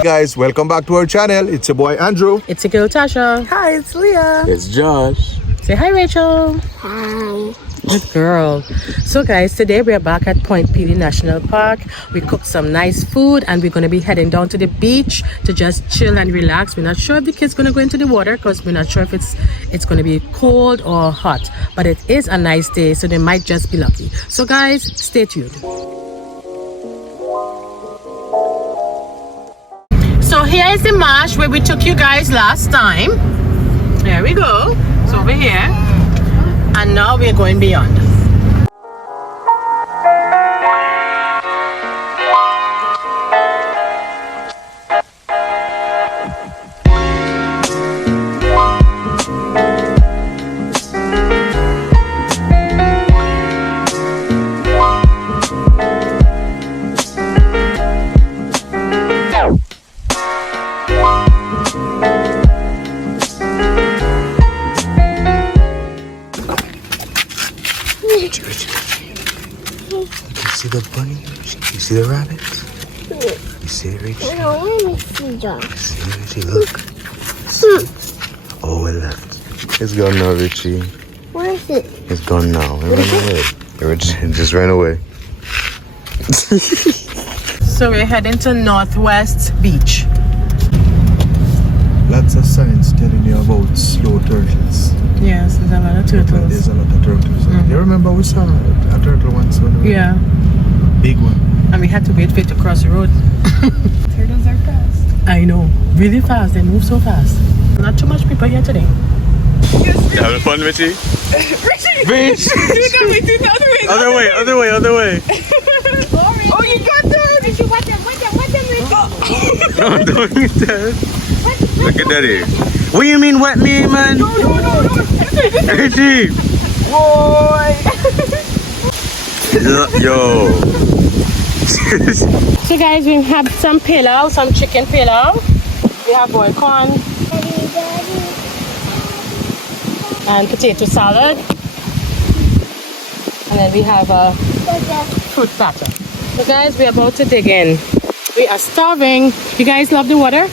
Hey guys, welcome back to our channel. It's your boy Andrew. It's your girl Tasha. Hi, it's Leah. It's Josh. Say hi, Rachel. Hi. Good girl. So guys, today we are back at Point Pelee National Park. We cooked some nice food and we're going to be heading down to the beach to just chill and relax. We're not sure if the kids going to go into the water because we're not sure if it's going to be cold or hot. But it is a nice day, so they might just be lucky. So guys, stay tuned. So here is the marsh where we took you guys last time. There we go. It's over here. And now we're going beyond. See the bunny? You see the rabbits? You see it, Richie? No, let me see, Josh. See it, Richie? Look. Oh, it left. It's gone now, Richie. Where is it? It's gone now. It ran away. It just ran away. So we're heading to Northwest Beach. Lots of signs telling you about slow turtles. Yes, there's a lot of turtles. There's a lot of turtles. You remember we saw a turtle once when we Yeah. big one. And we had to wait for it to cross the road. Turtles are fast. I know. Really fast. They move so fast. Not too much people here today. You having fun, Richie? Rich! Other way. Oh, you got that! Richie, watch them, Richie. No, I'm doing it, Dad. Look at Daddy. What do you mean wet me, man? No. Richie! Boy! Yo. So guys, we have some pilau, some chicken pilau. We have boiled corn and potato salad. And then we have a fruit platter. So guys, we're about to dig in. We are starving. You guys love the water?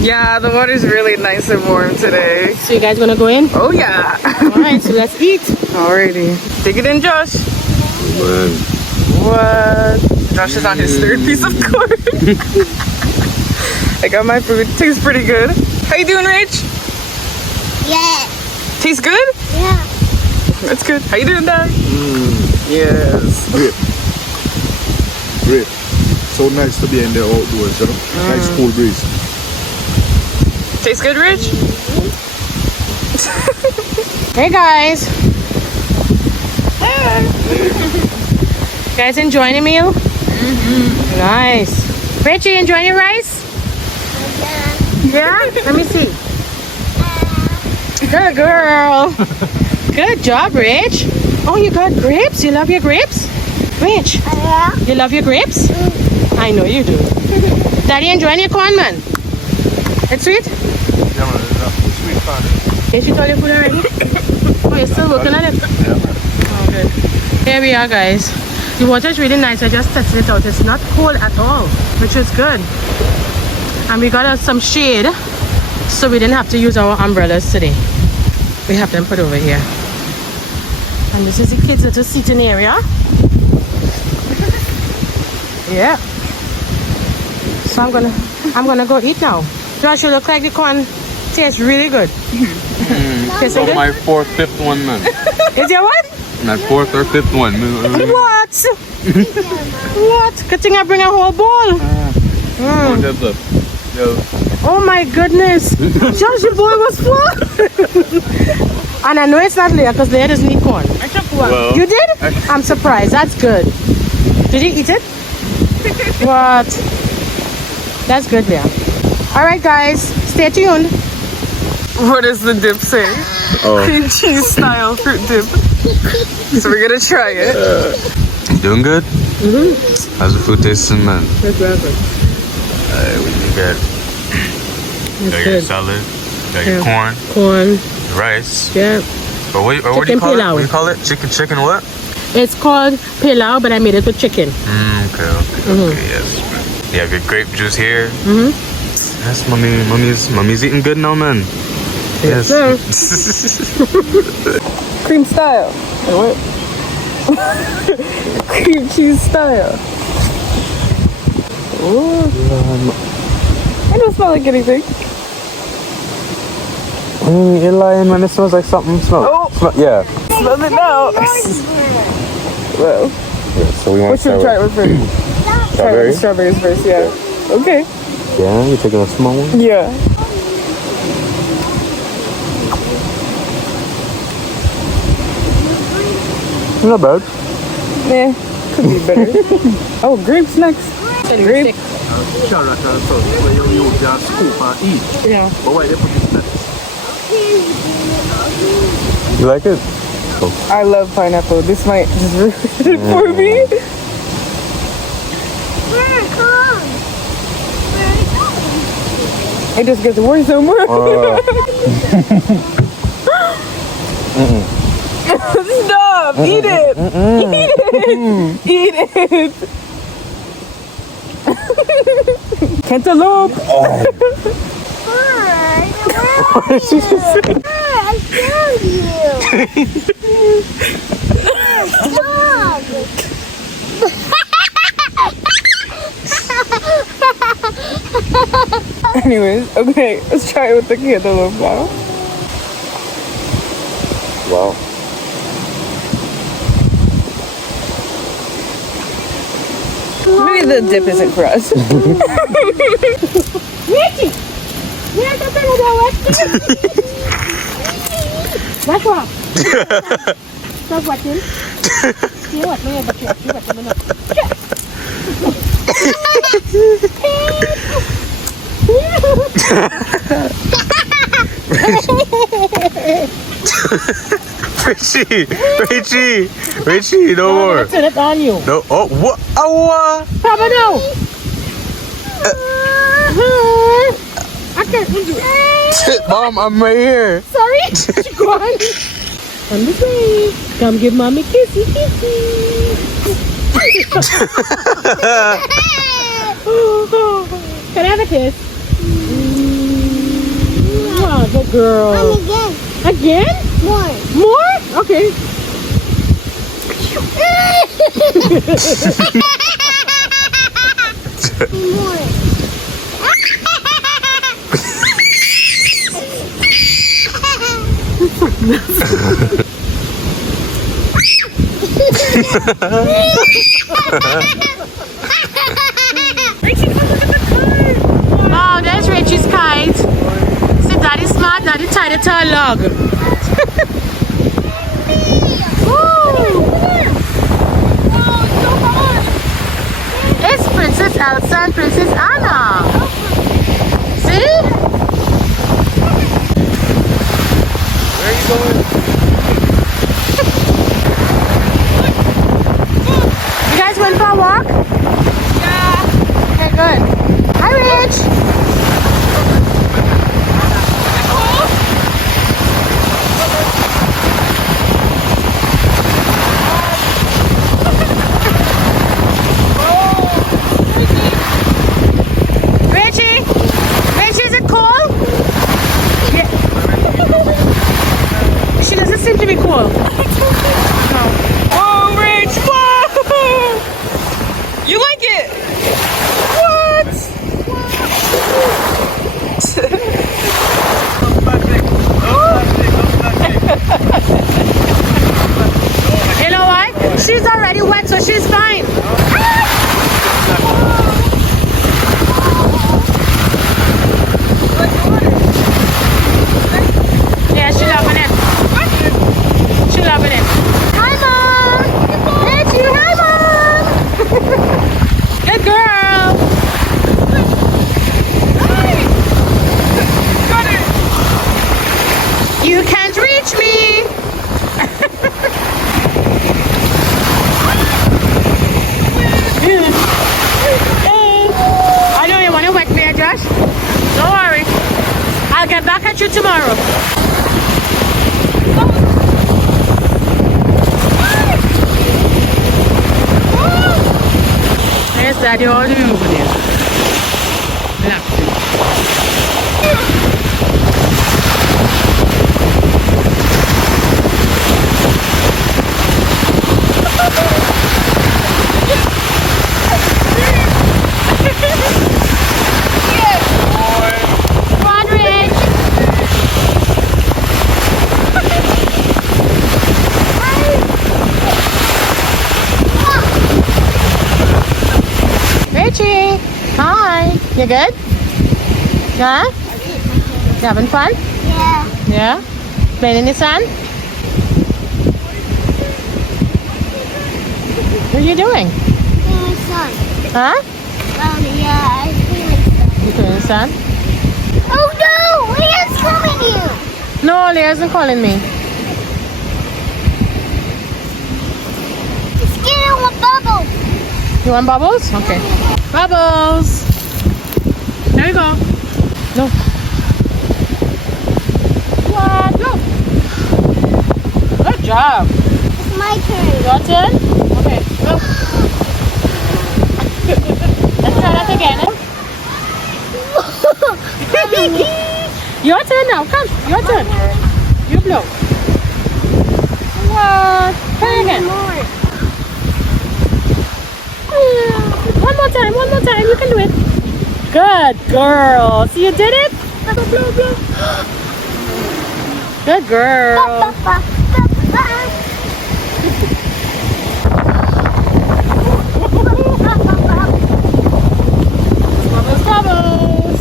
Yeah, the water's really nice and warm today. So you guys wanna go in? Oh yeah. Alright, so let's eat. Alrighty. Dig it in, Josh. Man. What? Josh is on his third piece of corn. I got my food. Tastes pretty good. How you doing, Rach? Yeah. Tastes good? Yeah. That's good. How you doing, Dad? Yes. Great. So nice to be in the outdoors, you know? Nice cool breeze. Tastes good, Rich? Hey guys. Guys enjoying the meal? Nice. Richie, enjoying your rice? Yeah? Let me see. Good girl. Good job, Rich. Oh, you got grapes? You love your grapes? Rich, Yeah. you love your grapes? I know you do. Daddy enjoying your corn, man? It's sweet? Yeah, man. Sweet fun. Did she tell you food already? Oh, you're still working on it? Oh, good. Here we are, guys. The water is really nice. I just tested it out. It's not cold at all, which is good. And we got us some shade, so we didn't have to use our umbrellas today. We have them put over here. And this is the kids' little seating area. Yeah. So I'm gonna go eat now. Josh, you look like the corn tastes really good. Tasting good? My fourth, fifth one, man. Is your what? My fourth or fifth one. What? What? Good thing I bring a whole bowl. Oh my goodness. Josh, your bowl was full. And I know it's not Leah because Leah doesn't eat corn. I took one. Well, You did? I'm surprised. That's good. Did you eat it? What? That's good, Leah. Alright guys, stay tuned. What does the dip say? Cream cheese style fruit dip. So we're gonna try it. You doing good? How's the food tasting, man? That's very good. What you got? It's Got your good. salad. Got your corn, Corn. rice. Yeah. But what do you Chicken call it? pilau. What do you call it? Chicken what? It's called pilau, but I made it with chicken. Okay, yes. Yeah, good grape juice here. Yes, mommy's eating good now, man. Yes. Cream style. What? Cream cheese style. Ooh. I don't smell like anything. You're lying, man. It smells like something. Yeah. Smell it now. Well, So we want we should try it with first. Try it with the strawberries first, yeah. Okay. Yeah, you're taking a small one? Yeah. Not bad. Yeah, could be better. Oh, grapes next. Grape. Carrot and so where you just scoop and eat. Yeah. But why they put this lettuce? You like it? I love pineapple. This might just ruin it for me. It just gets worse and worse. Stop! Eat it! Eat it! Eat it! Cantaloupe! What did she just say? I found you. Anyways, okay, let's try it with the cantaloupe now. Wow. Maybe the dip isn't for us. Ricky! Where's the thing about That's what? Stop watching. See what me but you what me not. Richie, no more. Turn it on you. No, oh, what? Oh, Papa, no. I can't do it. Mom, I'm right here. Sorry. Go on. On the way. Come give mommy kissy. Can I have a kiss? Oh, good girl. Again? More? Okay. Oh, there's Richie's kite. See, daddy's smart. Daddy tied it to a log. It's Princess Elsa and Princess Anna. See? Where are you going? You guys went for a walk? Yeah. Okay, good. Hi, Rich. Richie, is it cold? Yeah. She doesn't seem to be cool. Oh, Rich! Whoa! You like it? What? You know what? She's already wet, so she's fine. Yeah, she's loving it. She's loving it. Hi, Mom. It's you. Hi, Mom. Good girl. You can't reach me. I know you want to wet me, Josh. Don't worry. I'll get back at you tomorrow. Yes, Daddy, all you over there. Richie. Hi. You good? Yeah? You having fun? Yeah. Yeah? Playing in the sun? What are you doing? My son. Huh? Yeah, I see my son. You playing in the sun? Oh no! Leah's calling you! No, Leah isn't calling me. He's getting a bubble. You want bubbles? Okay. Bubbles! There you go. No. What? No. Good job. It's my turn. Your turn? Okay, go. Let's try that again. Your turn now. Come. Your turn. You blow. What? Try again. One more time. One more time. You can do it. Good girl. See, you did it? Blow, blow, blow. Good girl. Bubbles, bubbles.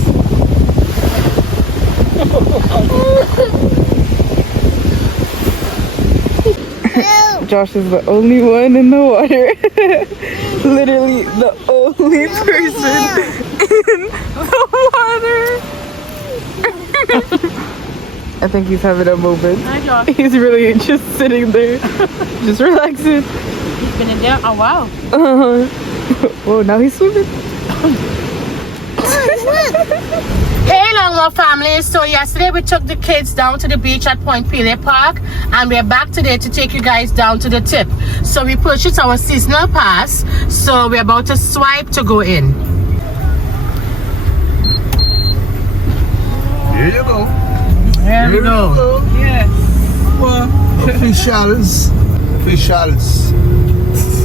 Josh is the only one in the water. Literally the only person in the water. I think he's having a moment. Hi, Josh. He's really just sitting there, just relaxing. He's been in there a while. Whoa, now he's swimming. Hey Longmore family, so yesterday we took the kids down to the beach at Point Pele Park and we're back today to take you guys down to the tip. So we purchased our seasonal pass, so we're about to swipe to go in. Here you go. There we go. Yes. Well, officials.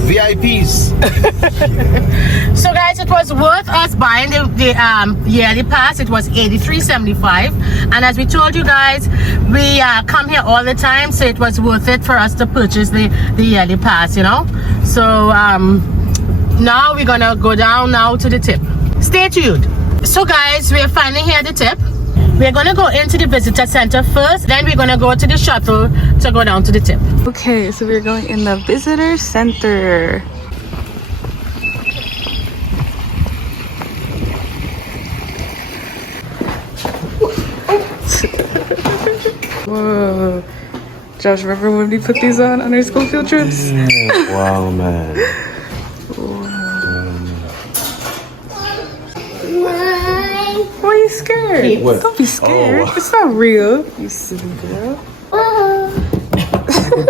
VIPs. So guys, it was worth us buying the yearly pass. It was $83.75, and as we told you guys, we come here all the time, so it was worth it for us to purchase the yearly pass, you know. So now we're gonna go down now to the tip. Stay tuned. So guys, we're finally here at the tip. We're gonna go into the visitor center first, then we're gonna go to the shuttle to go down to the tip. Okay, so we're going in the visitor center. Whoa. Josh, remember when we put these on our school field trips? Wow, man. Why are you scared? What? Don't be scared. Oh. It's not real. You silly girl.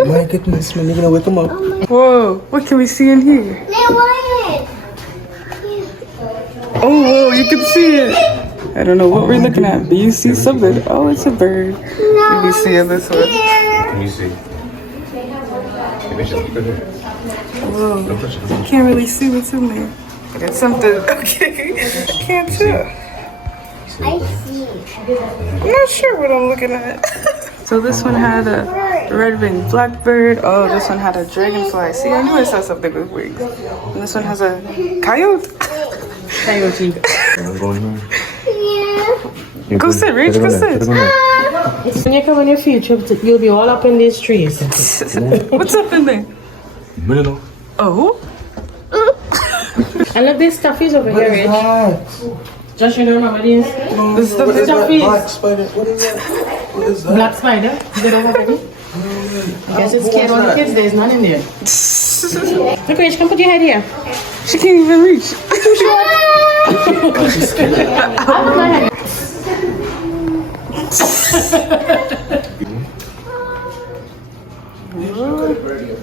My goodness, man, you're gonna wake him up. Whoa, what can we see in here? Oh, whoa, you can see it. I don't know what we're looking at, but you see something. Oh, it's a bird. Let me see on this one. Can you see? Whoa, I can't really see what's in there. It's something. Okay, I can't tell. I see. I'm not sure what I'm looking at. So this one had a red-winged blackbird. Oh, this one had a dragonfly. See, I knew I saw something with wings. And this one has a coyote. Coyote. I'm going home. Yeah. Go sit, Rach, go sit. When you come on your field trip, you'll be all up in these trees. What's up in there? Minute. Oh, And look, these stuffies over here, Rich. Josh, you don't remember these? the stuff is Stuffies. Spider. What is that? What is that? Black spider. You did that already? I guess it's scared all the kids. There's none in there. Look, Rich, come put your head here. she can't even reach. Too short. I'll put my head.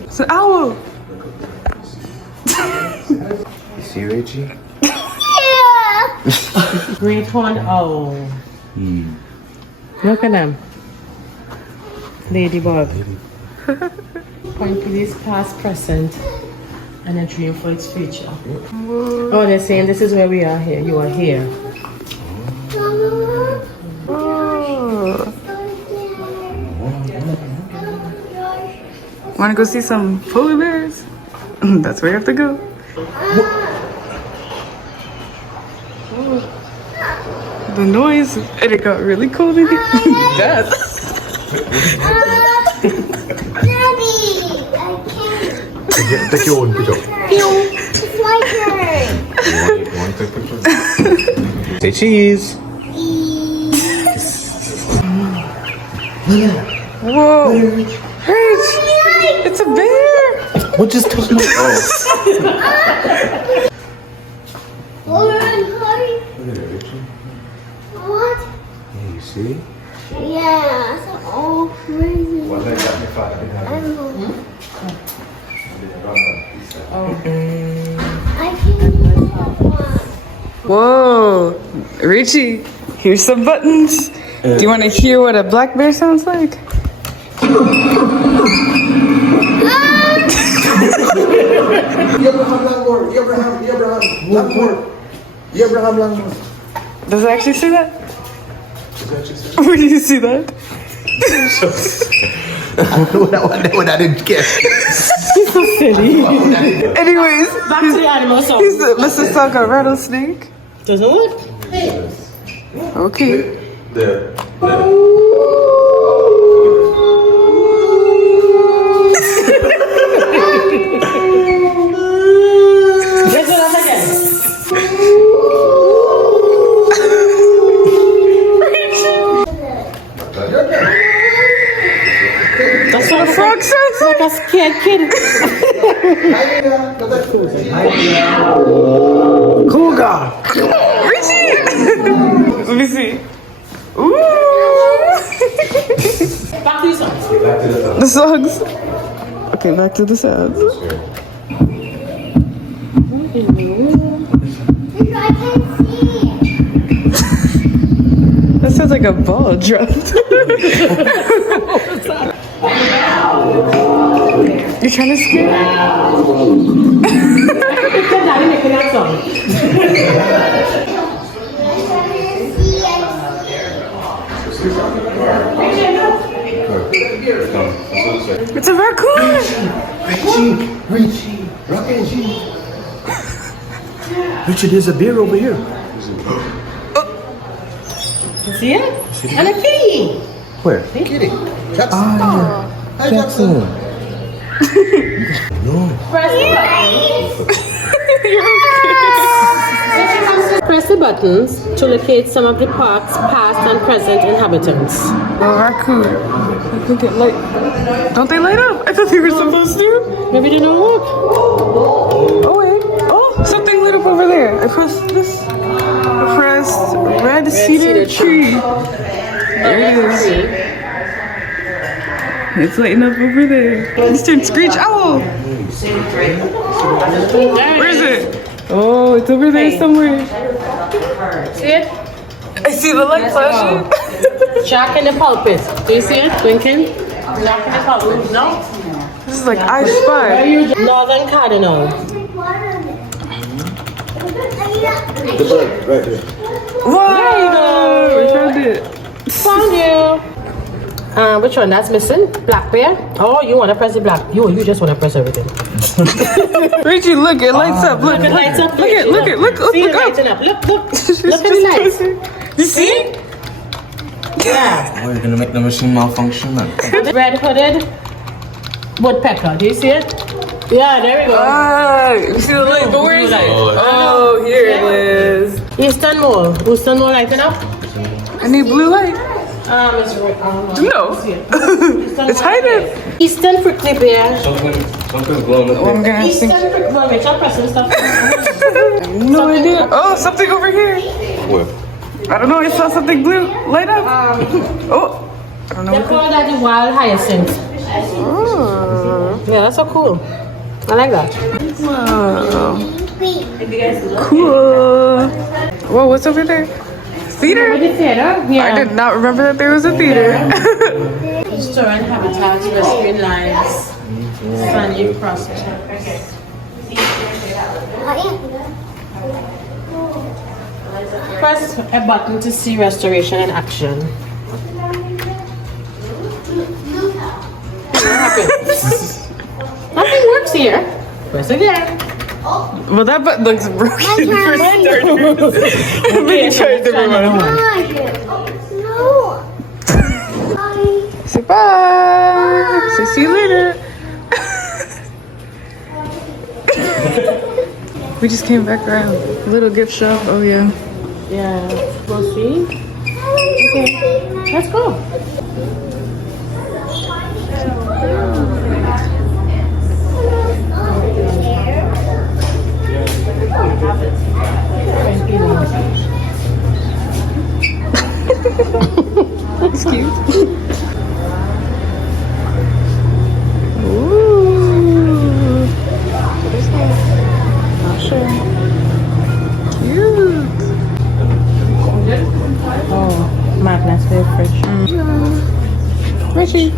It's an owl. See, Reggie? Great horn owl. Look at them. Ladybug. Point Pele's past, present, and a dream for its future. Whoa. Oh, they're saying this is where we are here. You are here. Oh. Want to go see some polar bears? That's where you have to go. the noise, and it got really cold in here. Dad. Daddy, I can't. Take your own picture. It's my turn. Say cheese. Whoa. Rich, it's a bear. What just took me? Lauren, hurry. Look at it, Richie. What? Yeah, you see? Yeah, it's all crazy. Well, they got me five. I don't know. I can't use that one. Whoa. Richie, here's some buttons. Do you want to hear what a black bear sounds like? Abraham Longmore. Does it actually say that? Where do you see that? What I didn't get. He's so silly. Anyways, Back to the animal song. he's a Mississauga rattlesnake. Doesn't work. Okay. Let's do that again. That's what The frog sounds like. a scared kid. Cougar. Richie! Let me see. Ooh! Back to your songs. The songs. Okay, back to the sounds. I can't see. That sounds like a ball dropped. You're trying to scare me? Daddy making that song. It's a raccoon! Richie. Richie, there's a bear over here. See it? And a kitty. Where? Kitty. Jackson. Hi, Jackson. No. Press the buttons to locate some of the park's past and present inhabitants. Oh, raccoon. I think it light. Don't they light up? I thought they were supposed to. Maybe they don't work. Oh, wait. Oh, something lit up over there. I pressed this. I pressed red cedar tree. There it is. It's lighting up over there. It's turned screech owl. Where is it? Oh, it's over there somewhere. See it? I see the light flashing. Jack in the pulpit. Do you see it blinking? Jack in the pulpit. No? This is like I Spy. Northern Cardinal. The bird, right there. Whoa! We found it. Found you. Which one? That's missing? Black bear? Oh, you want to press the black. You just want to press everything. Richie, look, it lights up. Look, It lights up. look it, look it, look See it up. lighting up. Look. She's Look at the lights. You see? Yeah. Oh, you're gonna make the machine malfunction then. Red-hooded woodpecker. Do you see it? Yeah, there we go. Ah, you see the light? But where is it? Oh, here it is. Eastern Mall. Eastern Mall lighting up? I need blue light. It's right. No. It's hiding. Eastern prickly bear. Something's blowing Oh, I'm gonna have to Eastern think. prickly bear. Wait, I'm pressing stuff. No idea. Oh, something over here. Where? I don't know. I saw something blue light up. Oh. I don't know. They call that the wild hyacinth. Oh. Yeah, that's so cool. I like that. Wow. Cool. Whoa, what's over there? Theater? The theater? Yeah. I did not remember that there was a theater. Restaurant habitats, rescuing lives, sunny prospects. Press a button to see restoration in action. What happened? Nothing works here. Press again. Well, that butt looks broken for starters. Let me try a different one. No. Say bye. Say see you later. We just came back around. Little gift shop. Oh yeah. Yeah. We'll see. Okay. Let's go. That's cute. Ooh. What is that? Not sure. Cute. Oh, madness for your fridge. Richie.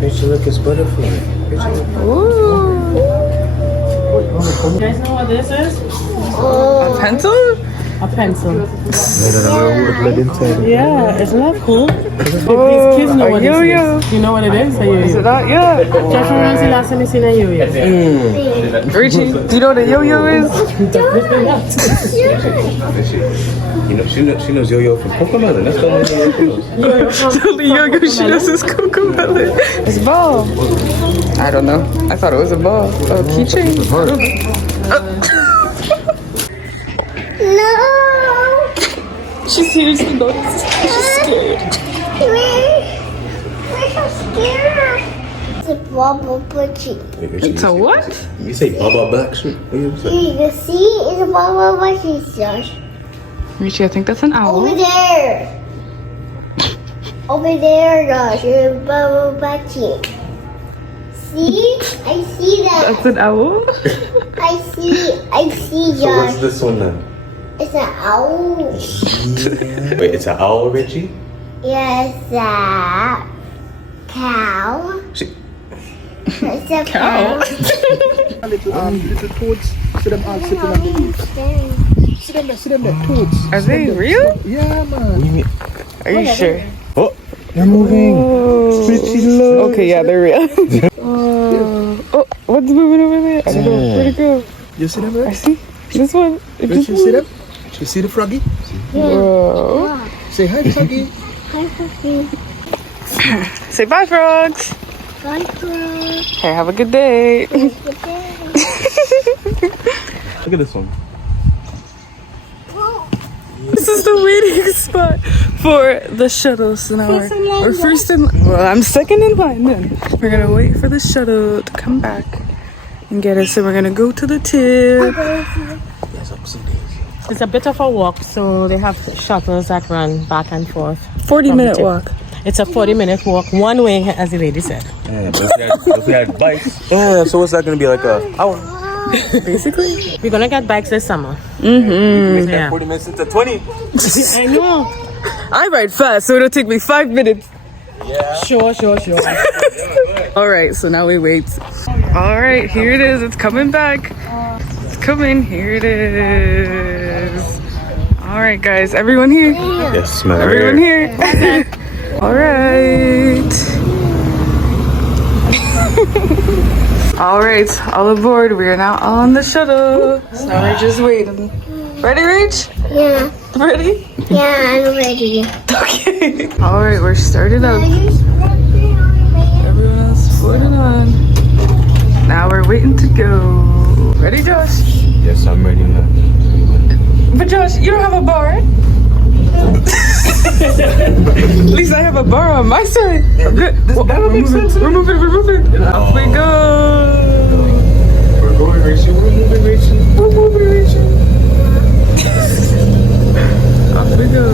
Richie, look, it's butterfly. Ooh. You guys know what this is? A pencil? A pencil. Let him tell you. Yeah, isn't that cool? These Oh, kids know a what yo-yo. this is. You know what it is? A Is it yo-yo. not? Yeah. Jeff, when was the last time you seen a yo-yo? Richie, do you know what a yo-yo is? She knows Yo-Yo from Cocomelon. That's the only thing she knows. The only yo-yo she does is Cocomelon. It's a ball. I don't know. I thought it was a ball. A keychain. No. She seriously noticed. She's scared. We're so scared. It's a bubble butchie. It's a what? You say Baba Black Sheep? What do you say? You can see it's a bubble butchie, Josh. Richie, I think that's an owl. Over there. Over there, Josh. It's a bubble butchie. See? I see that. That's an owl? I see, So what's Josh. this one then? It's an owl. Wait, it's an owl, Richie? Yes, a cow. She, It's a cow. Little toads. See them all sitting on the leaves. See them there, toads. Are they real? Yeah, man. Are you sure? They're moving. Oh. Richie, look. Okay, yeah, they're real. Oh, what's moving over there? I don't know. Where'd it go? You see them I there? see. This one. It Richie, just you see them? You see the froggy? Whoa. Say hi, froggy. Hi, Puppy. Say bye, frogs. Bye, Puppy. Hey, have a good day. Good day. look at this one. This is the waiting spot for the shuttle. So now we're first in. Well, I'm second in line then. We're gonna wait for the shuttle to come back and get us. So we're gonna go to the tip. It's a bit of a walk, so they have shuttles that run back and forth. 40-minute walk. It's a 40-minute walk, one way, as the lady said. Yeah, but if we had bikes. Yeah, so what's that going to be like a hour? Basically. We're gonna get bikes this summer. Mm-hmm. Yeah. 40 minutes into 20. I know. I ride fast, so it'll take me 5 minutes. Sure. All right, so now we wait. All right, here it is. It's coming back. It's coming. Here it is. All right, guys. Everyone here? Yes, man. Everyone here? All right. All right, all aboard. We are now on the shuttle. So now we're just waiting. Ready, Rach? Yeah. Ready? Yeah, I'm ready. Okay. All right, we're started up. Everyone else floating on. Now we're waiting to go. Ready, Josh? Yes, I'm ready now. But Josh, you don't have a bar. At least I have a bar on my side. I'm good. We're moving. Off we go. We're going racing. We're moving. Off we go.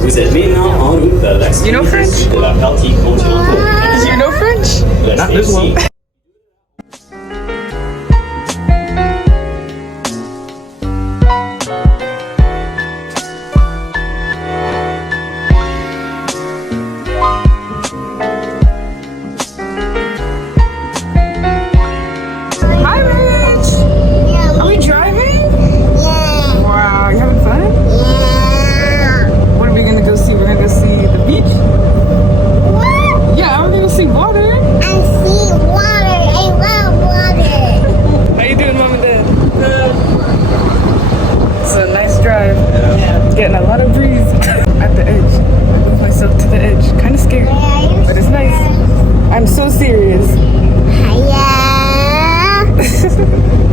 Vous êtes maintenant en route vers la You know French? de la partie continentale. You know French? Restez this one. ici.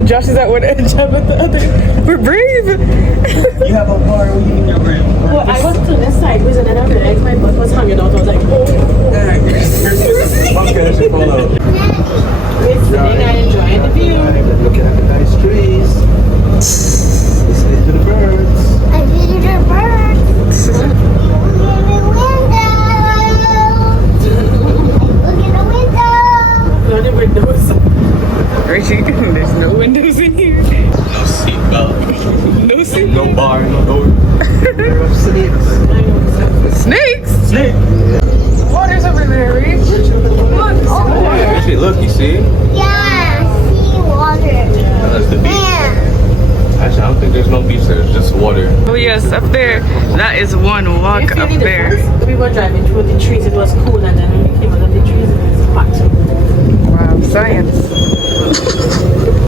Josh is at one edge, I'm at the other. We're brave. You have a bar where you can rent. Well, I was to this side because then I realized my butt was hanging out. I was like, oh. Okay, she pull out. We're sitting and enjoying the view. Looking at the nice trees. Listening to the birds. I see the birds. Look in the window. Look in the window. No, the windows. Richie, there's no windows in here. No seatbelt. No seat. No bar, no door. There are snakes. Snakes? Snake. Water's over there, Rich. Look. Actually, look, you see? Yeah, see water. That's the beach. Yeah. Actually, I don't think there's no beach there. It's just water. Oh yes, up there. That is one walk up there. We were driving through the trees. It was cool, and then when we came out of the trees, it was hot. Wow, science.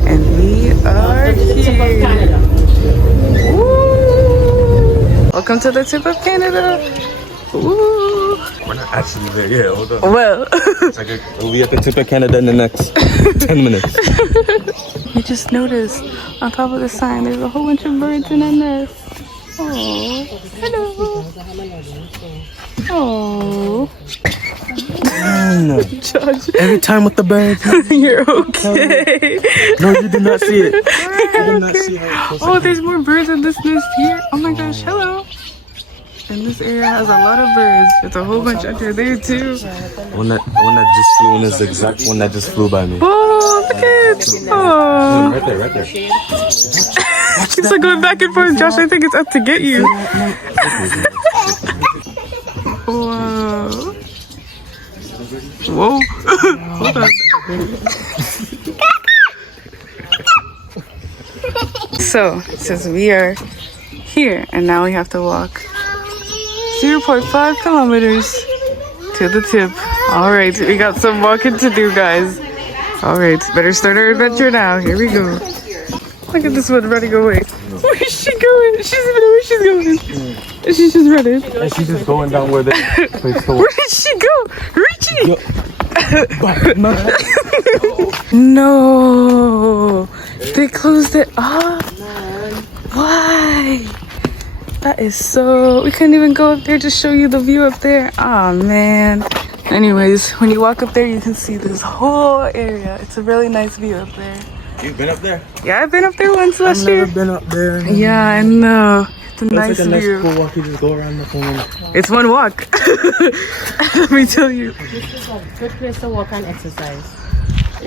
And we are here. Woo! Welcome to the tip of Canada. Woo! We're not actually there. Yeah, hold on. Well, It's like we'll be at the tip of Canada in the next 10 minutes. we just noticed on top of the sign there's a whole bunch of birds in a nest. Oh, hello. Oh, Josh, Every time with the birds. you're okay. No, you did not see it. You did not see it. Oh, there's more birds in this nest here. Oh my gosh, hello. And this area has a lot of birds. There's a whole bunch under there too. One that just flew in is the exact one that just flew by me. Oh, look at Oh, Right there, right there. it's like going back and forth. Josh, I think it's up to get you. Whoa. Whoa. Hold on. So, it says we are here and now we have to walk 0.5 kilometers to the tip. All right, we got some walking to do, guys. All right, better start our adventure now. Here we go. Look at this one running away. Where's she going? She doesn't even know where she's going. She's just running. And she's just going down where they place to Where did she go? Richie! No, they closed it off. Why? That is so. We couldn't even go up there to show you the view up there. Oh man. Anyways, when you walk up there, you can see this whole area. It's a really nice view up there. You've been up there? Yeah, I've been up there once last I've year. never been up there. Yeah, I know. It's a nice It's like a nice view. cool walk. You just go around the corner. It's one walk. Let me tell you. This is a good place to walk and exercise.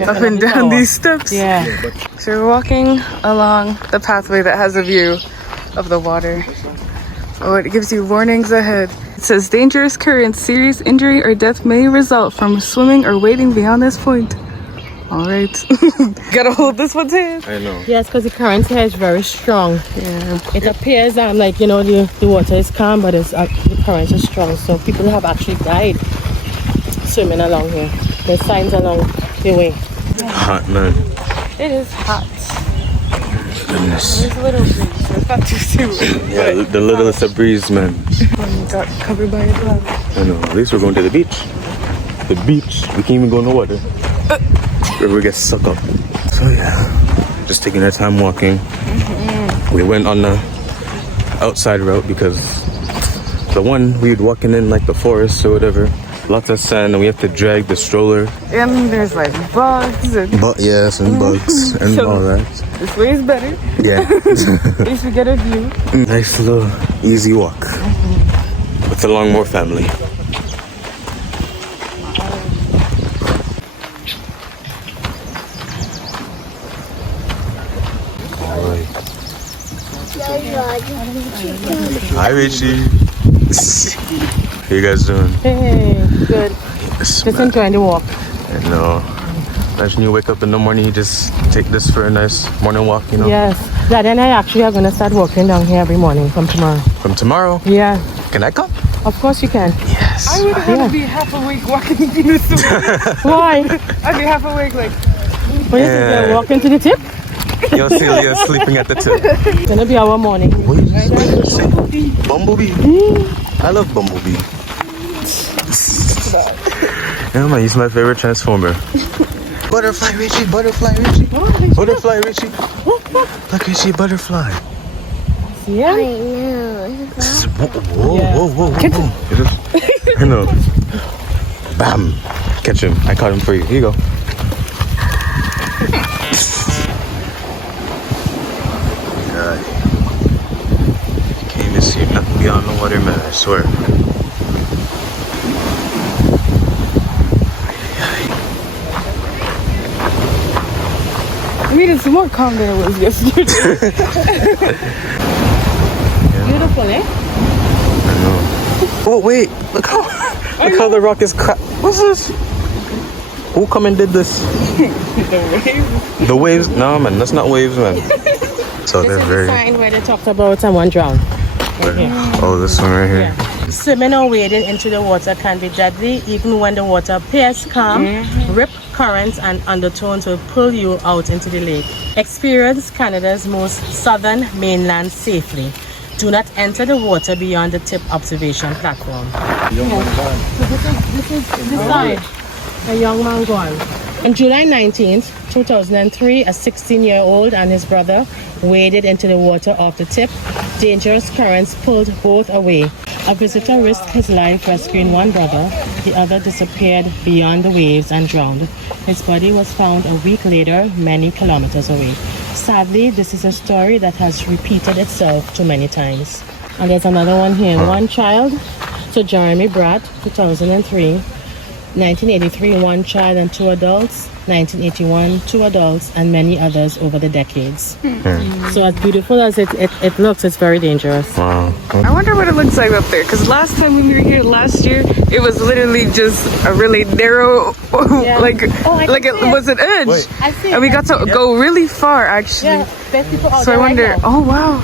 Up and down these steps. Yeah. So we're walking along the pathway that has a view of the water. Oh, it gives you warnings ahead. It says dangerous currents, serious injury or death may result from swimming or wading beyond this point. All right. Gotta hold this one's hand. I know. Yes, because the current here is very strong. Yeah. It appears like, you know, the water is calm, but it's, the current is strong. So people have actually died swimming along here. There's signs along the way. Hot, man. It is hot. Goodness. There's a little breeze, so it's not too serious. Yeah, the littlest of breeze, man. Got covered by a cloud. I know. At least we're going to the beach. The beach. We can't even go in the water. River gets sucked up. So yeah, just taking our time walking. We went on the outside route because the one we were walking in like the forest or whatever, lots of sand, and we have to drag the stroller. And there's like bugs and But yes, and bugs and So- all that. this way is better. Yeah. At least we get a view. Nice little easy walk with the Longmore family. Hi, Richie. How you guys doing? Hey, good. Yes, Just enjoying the walk. I know. Imagine you wake up in the morning, you just take this for a nice morning walk, you know? Yes. Dad and I actually are going to start walking down here every morning from tomorrow. From tomorrow. Yeah. Can I come? Of course you can. Yes. I would have to be half awake walking through this way. Why? I'd be half awake like, What is it? Walking to the tip? You'll see Leah sleeping at the tip. It's going to be our morning. What did you say? Bumblebee. I love Bumblebee. Yeah, man, he's my favorite Transformer. Butterfly Richie, butterfly Richie. Butterfly Richie. Look at she butterfly. Yeah. I know. Whoa. I know. Bam. Catch him. I caught him for you. Here you go. God. You can't even see nothing beyond the water, man. I swear. I mean, it's more calm than it was yesterday. Beautiful, eh? I know. Oh wait, look how the rock is cracked. What's this? Who come and did this? The waves. The waves? No man, that's not waves, man. So This they're is very. the sign where they talked about someone drowned. Right here. Oh, this one right here. Yeah. Swimming or wading into the water can be deadly even when the water appears calm. Rip currents and undertones will pull you out into the lake. Experience Canada's most southern mainland safely. Do not enter the water beyond the tip observation platform. This is the side. A young man gone. On July 19th, 2003, a 16-year-old and his brother waded into the water off the tip. Dangerous currents pulled both away. A visitor risked his life rescuing one brother. The other disappeared beyond the waves and drowned. His body was found a week later, many kilometers away. Sadly, this is a story that has repeated itself too many times. And there's another one here. One child, so Jeremy Bratt, 2003. 1983, one child and two adults. 1981, two adults, and many others over the decades. So as beautiful as it looks, it's very dangerous. Wow. I wonder what it looks like up there. Because last time when we were here last year, it was literally just a really narrow, like it was an edge. Wait. I see. And we got to go really far, actually. Yeah, there's people out So I there right wonder, now. oh wow.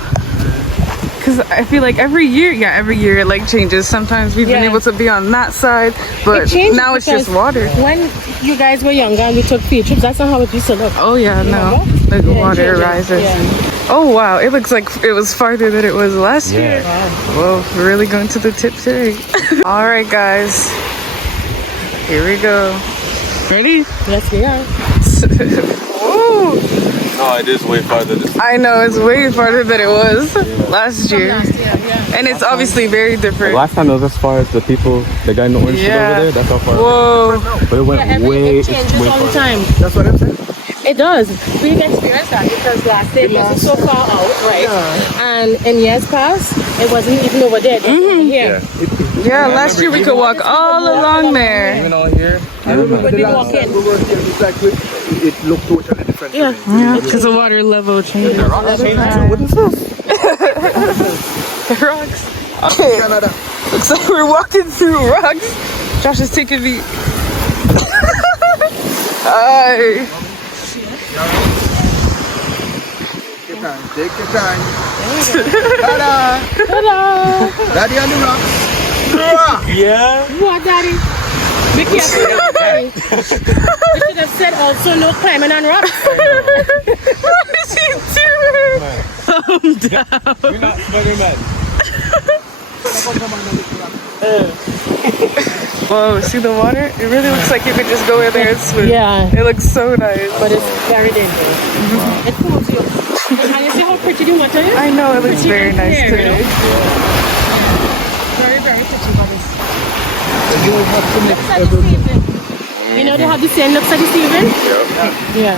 Because I feel like every year it like changes. Sometimes we've been Yeah. able to be on that side, but It changes now it's just because water. When you guys were younger and we took field trips, that's not how it used to look. Oh yeah, no. Remember? The Yeah, water changes. rises. Yeah. Oh wow, it looks like it was farther than it was last year. Whoa, we're really going to the tip today. All right, guys. Here we go. Ready? Yes, we are. Woo! No, it is way farther this I know, it's way farther than it was last year. Last year, yeah. And it's obviously very different. Last time it was as far as the people, the guy in the orange shit Yeah. over there. That's how far. Whoa. But it went It changes way all the farther. time. That's what I'm saying. It does. We've experienced that because last year it wasn't so far out, right? And in years past, it wasn't even over there. It was over here. Yeah, last year we could walk all along there. Even all here. I remember When the we last walk time in. we were here, it's like it looked totally different. Yeah. Yeah, because the water level changes. What is this? The rocks. Okay, Canada. looks like we're walking through rocks. Josh is taking me. Hi. Take your time. Ta-da! Ta-da! Daddy on the rock. Yeah. What, Daddy? Be careful, Daddy. You should have said also no climbing on rocks. What is he doing? Calm down. You're not very mad. Whoa, see the water? It really looks like you could just go in there and swim. Yeah. It looks so nice. But it's very dangerous. It fools you. And you see how pretty the water is? I know, it looks Pretty very and nice clear, today. you know? Very, very pretty, but it's... You have to make Looks like deceiving. You know they have the saying, looks like deceiving? Yeah.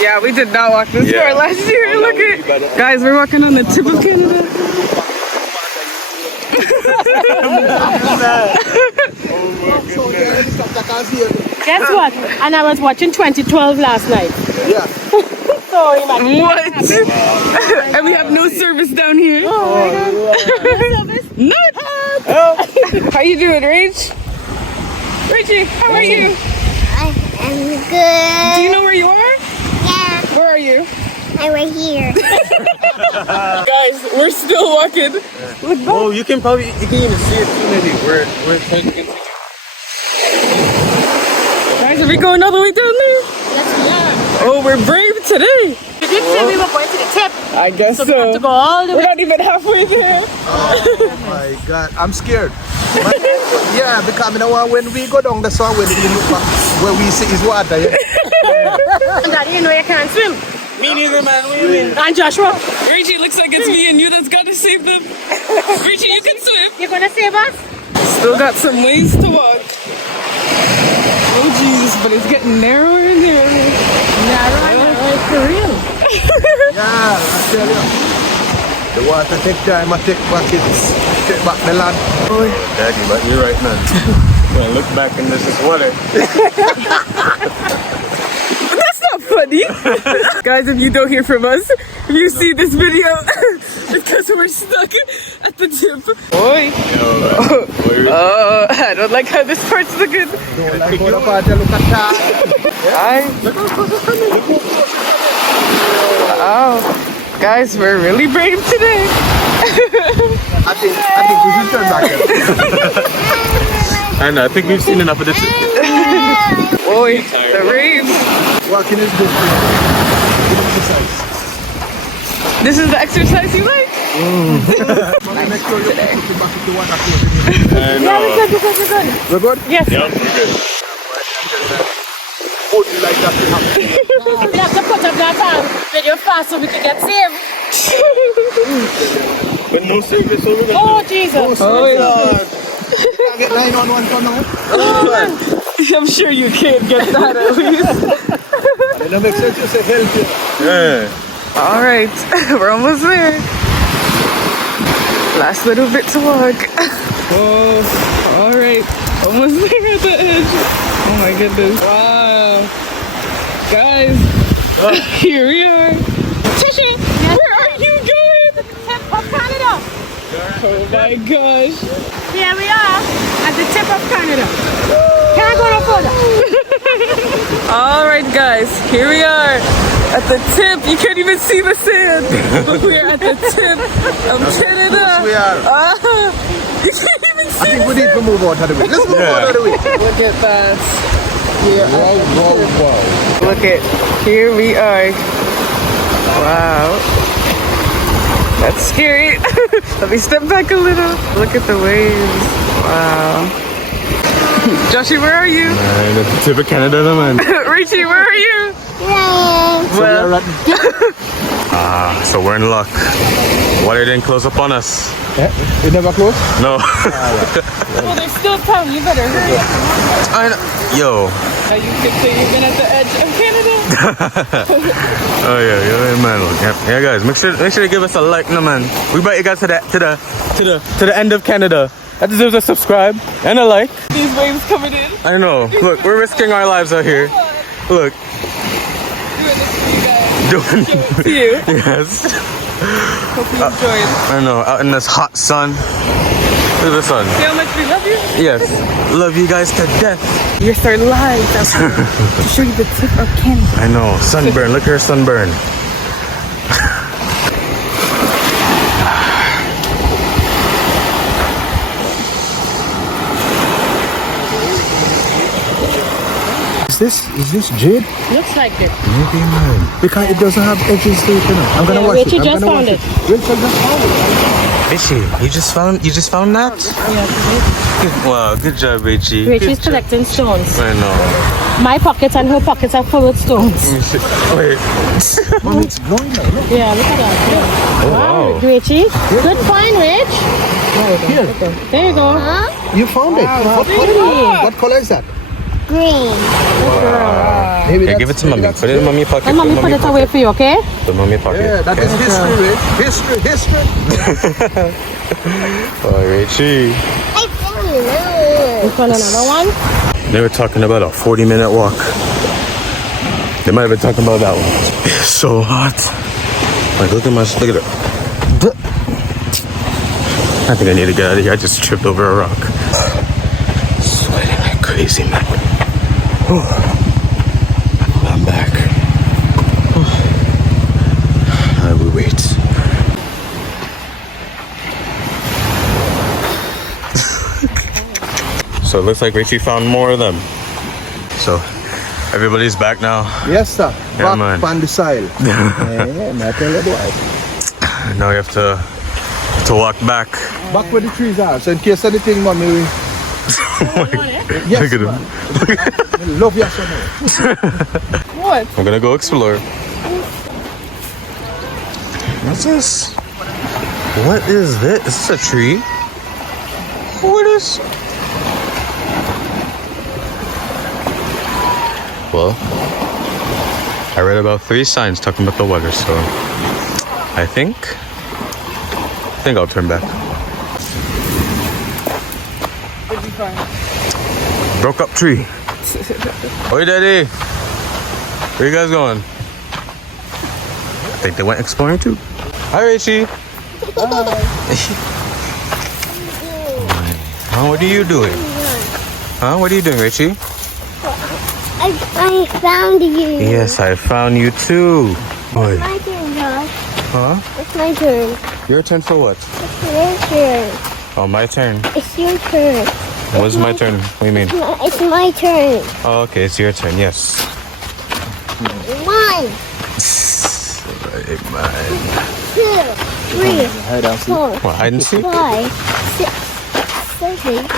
Yeah, we did not walk this far last year. Look at, guys, we're walking on the tip of Canada. Guess what? And I was watching 2012 last night. Yeah. So imagine. What? And we have no service down here. None. How you doing, Rach? Rachie, how are you? I'm Do good. you know where you are? Yeah, Where are you? I'm right here. Guys, we're still walking. Look back. Oh, you can even see it too, maybe. We're trying to continue. Guys, are we going all the way down there? Yes, we are. Oh, we're brave today. You did say we were going to the tip. I guess So we have to go all the We're way. not even halfway there. Oh my God, I'm scared. But, yeah, because you know when we go down the sun, when we look back, where we see is water. Yeah? Daddy, you know you can't swim. Me neither, man. What do you mean? And Joshua, Richie, looks like it's me and you that's got to save them. Richie, you can swim. you gonna save us? Still got some ways to walk. Oh, Jesus, but it's getting narrower and narrower. Narrow, for real. Yeah, I tell you. The water take time, I take back the land. Daddy, but you're right, man. When I look back and this is water. That's not funny. Guys, if you don't hear from us, if you see this video, it's because we're stuck at the tip. Oi. Oh, I don't like how this part's looking. Don't like all the part, look at that. Wow. Guys, we're really brave today. I think we should turn back. And I think we've seen enough of this. Oi, the raves. Walking is good. This is the exercise you like? Make sure you put it back into water. Yeah, we're good. We're good? Yes. Yeah, we're good. Hold you like that to happen. We have to put up that video fast so we can get saved. But no service over there. Oh, Jesus. Oh, yeah. Can't get 911 for now. I'm sure you can't get that at least. It don't make sense to say help you. Yeah. All right, we're almost there. Last little bit to walk. Oh, all right, almost there at the edge. Oh my goodness. Wow. Guys, here we are. Tisha, where are you going? Tip of Canada. Oh my gosh. Here we are at the tip of Canada. Can't go no further. All right, guys, here we are at the tip. You can't even see the sand, but we're at the tip of Canada. We are. You can't even I see think the we need to move out of the way. Let's move out of the way. Look at that. Wow. Look at, here we are. Wow. That's scary. Let me step back a little. Look at the waves. Wow. Joshie, where are you? Man, at the tip of Canada, man. Richie, where are you? Well, So we're in luck. Water didn't close up on us. You never close? No. well, there's still time. You better hurry up. Yo. You could say you've been at the edge of Canada. Oh yeah, man. Look, yeah, guys, make sure to give us a like, no man. We brought you guys to the end of Canada. That deserves a subscribe and a like. These waves coming in. I know. Look, we're risking our lives out here. Look. Doing To you. yes. Hope you enjoyed. I know. Out in this hot sun. Look at the sun. See how much we love you? Yes. Love you guys to death. You're our live to show you the tip of Canada. I know. Sunburn. Look at her sunburn. Is this jade? Looks like it. Maybe, man. Because it doesn't have edges to it, you know. I'm gonna wash Rachel it. just found it. Rachel just found it. Fishy, you just found that? Wow, good job, Richie. Rachel's collecting stones. I know. My pockets and her pockets are full with stones. Wait. Oh, it's growing now. Look. Yeah, look at that. Yeah. Wow. Rachie. Good find, Rich. Here. There you go. You found it. What color is that? Green. Maybe Yeah, give it to mommy. Put it in mommy pocket. And mommy put it away for you, okay? The mommy pocket. Yeah, that is history, Rich. History. Oh, Richie. I found another. You found another one? They were talking about a 40-minute walk. They might have been talking about that one. It's so hot. Like, look at it. I think I need to get out of here. I just tripped over a rock. Sweating like crazy, man. I'm back. I will wait. So it looks like Richie found more of them. So everybody's back now. Yes, sir. Yeah, Back man. on the soil. Yeah, I tell you what. Now we have to walk back. Back where the trees are. So in case anything, mommy, Yes, Look at him. man. Love you so much. What? I'm gonna go explore. What's this? What is this? Is this a tree? What is? Well, I read about 3 signs talking about the weather, so I think I'll turn back. It'll be fine. Broke up tree. Oi, Daddy. Where you guys going? I think they went exploring too. Hi, Rachie. Huh? What are you doing? Huh? What are you doing, Rachie? I found you. Yes, I found you too. Oi. My turn, Josh. Huh? It's my turn. Your turn for what? It's your turn. Oh, my turn. It's your turn. What's my turn? What do you mean? It's my turn. Oh, okay, it's your turn. Yes. Mine. Right, mine. 2, 3, Hide and seek. 4, What, hide and seek? 5, 6, 7, 8.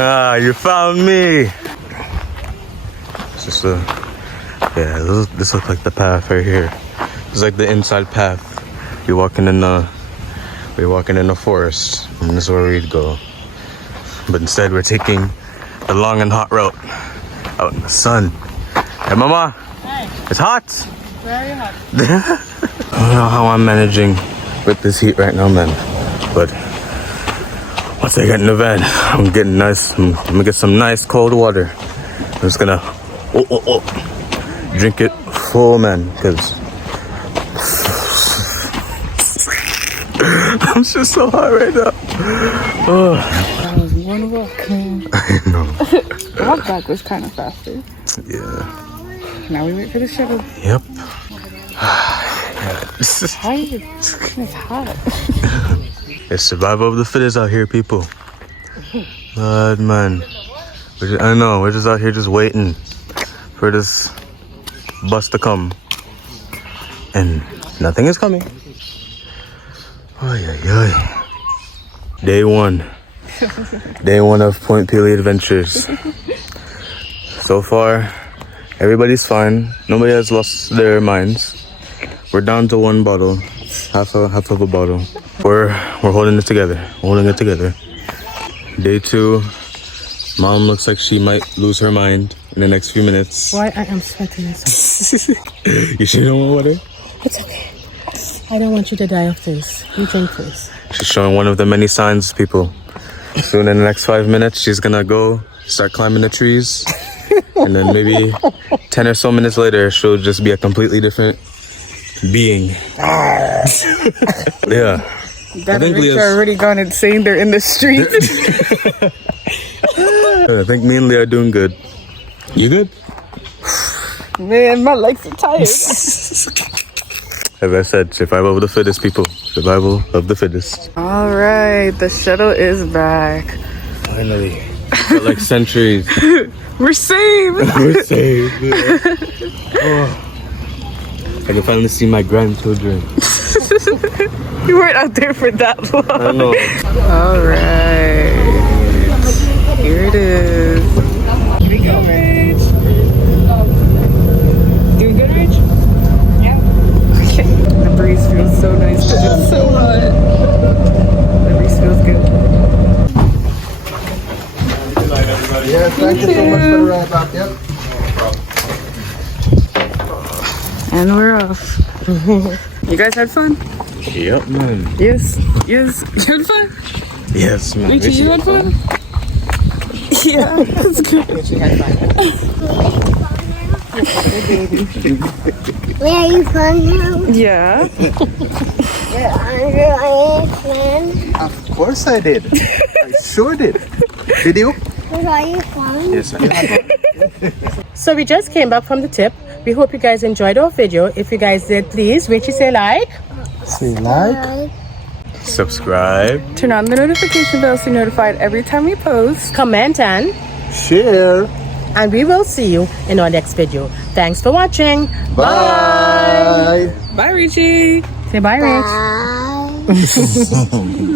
Ah, you found me. It's just yeah, this looks like the path right here. It's like the inside path. We're walking in the forest, and this is where we'd go. But instead, we're taking the long and hot route out in the sun. Hey, Mama. Hey. It's hot. Very hot. I don't know how I'm managing with this heat right now, man. But once I get in the van, I'm gonna get some nice cold water. I'm just gonna drink it full, man, because I'm just so hot right now. Oh. That was one walk. I know. The walk back was kind of faster. Yeah. Now we wait for the shuttle. Yep. Tired. It's hot. It's survival of the fittest out here, people. But man, I know we're just out here just waiting for this bus to come, and nothing is coming. Oy, oy, oy. Day one of Point Peely Adventures. So far, everybody's fine. Nobody has lost their minds. We're down to 1 bottle, half of a bottle. We're holding it together. Day 2, Mom looks like she might lose her mind in the next few minutes. Why I am sweating so. You sure you don't want water? It's okay. I don't want you to die of thirst. You drink first. She's showing one of the many signs, people. Soon in the next 5 minutes, she's gonna go start climbing the trees. And then maybe 10 or so minutes later, she'll just be a completely different being. Yeah. That and Rich are already gone insane. They're in the street. I think me and Leah are doing good. You good? Man, my legs are tired. As I said, survival of the fittest, people. Survival of the fittest. All right, the shuttle is back. Finally. For like centuries. We're saved. We're saved. Yeah. Oh. I can finally see my grandchildren. You weren't out there for that long. I know. All right. Here it is. Here we go, Rach. Doing good, Rach? Yeah. Okay. The breeze feels so nice because it's so hot. The breeze feels good. Yeah, thank you so much for the ride back. Yep. And we're off. You guys had fun? Yep, man. Yes. You had fun? Yes, man. Richie, you had fun? Yeah, that's good. Where are you from now? Yeah. You're under Iceland. Of course I did. I sure did. Did you? Where are you from? Yes, I did. So we just came back from the tip. We hope you guys enjoyed our video. If you guys did, please, Richie, say like. Say like. Subscribe. Turn on the notification bell so you're notified every time we post. Comment and Share. and we will see you in our next video. Thanks for watching. Bye. Bye, Richie. Say bye, Rich. Bye.